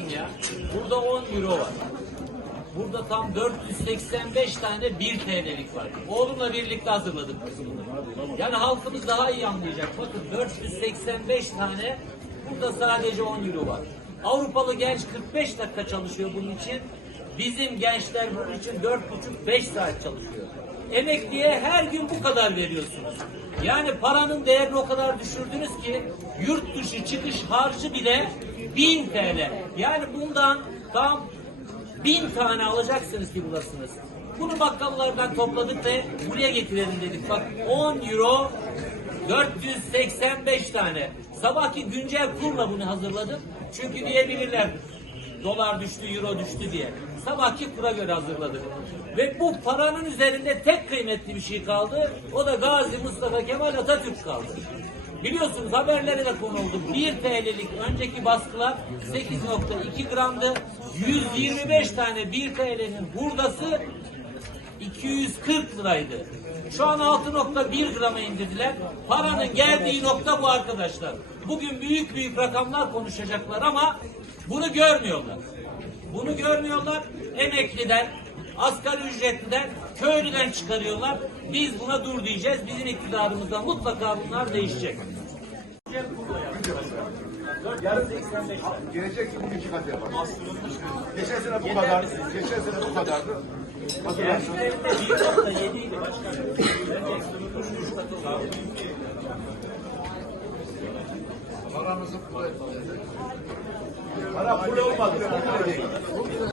ya. Burada 10 euro var. Burada tam 485 tane 1 TL'lik var. Oğlumla birlikte hazırladık biz bunu. Yani halkımız daha iyi anlayacak. Bakın 485 tane burada sadece 10 euro var. Avrupalı genç 45 dakika çalışıyor bunun için. Bizim gençler bunun için 4,5-5 saat çalışıyor. Emekliye her gün bu kadar veriyorsunuz. Yani paranın değerini o kadar düşürdünüz ki yurt dışı çıkış harcı bile 1000 TL. Yani bundan tam bin tane alacaksınız ki bulasınız. Bunu bakkallardan topladık ve buraya getirelim dedik. Bak 10 euro 485 tane. Sabahki güncel kurla bunu hazırladım. Çünkü diyebilirler dolar düştü, euro düştü diye. Sabahki kura göre hazırladık. Ve bu paranın üzerinde tek kıymetli bir şey kaldı. O da Gazi Mustafa Kemal Atatürk kaldı. Biliyorsunuz haberlere de konu oldu. 1 TL'lik önceki baskılar 8.2 gramdı. 125 tane 1 TL'nin hurdası 240 liraydı. Şu an 6.1 grama indirdiler. Paranın geldiği nokta bu arkadaşlar. Bugün büyük büyük rakamlar konuşacaklar ama bunu görmüyorlar. Bunu görmüyorlar. Emekliden, asgari ücretliden, köylüden çıkarıyorlar. Biz buna dur diyeceğiz. Bizim iktidarımızda mutlaka bunlar değişecek. Gelecek yıl iki kat yapar. Geçen sene bu kadar, geçen sene bu kadardı. Hatırlarsın. Gençlerinde 1.7 idi başkanım. Bence üç katı var. Paramızı pul etmedi. Para pul olmadı.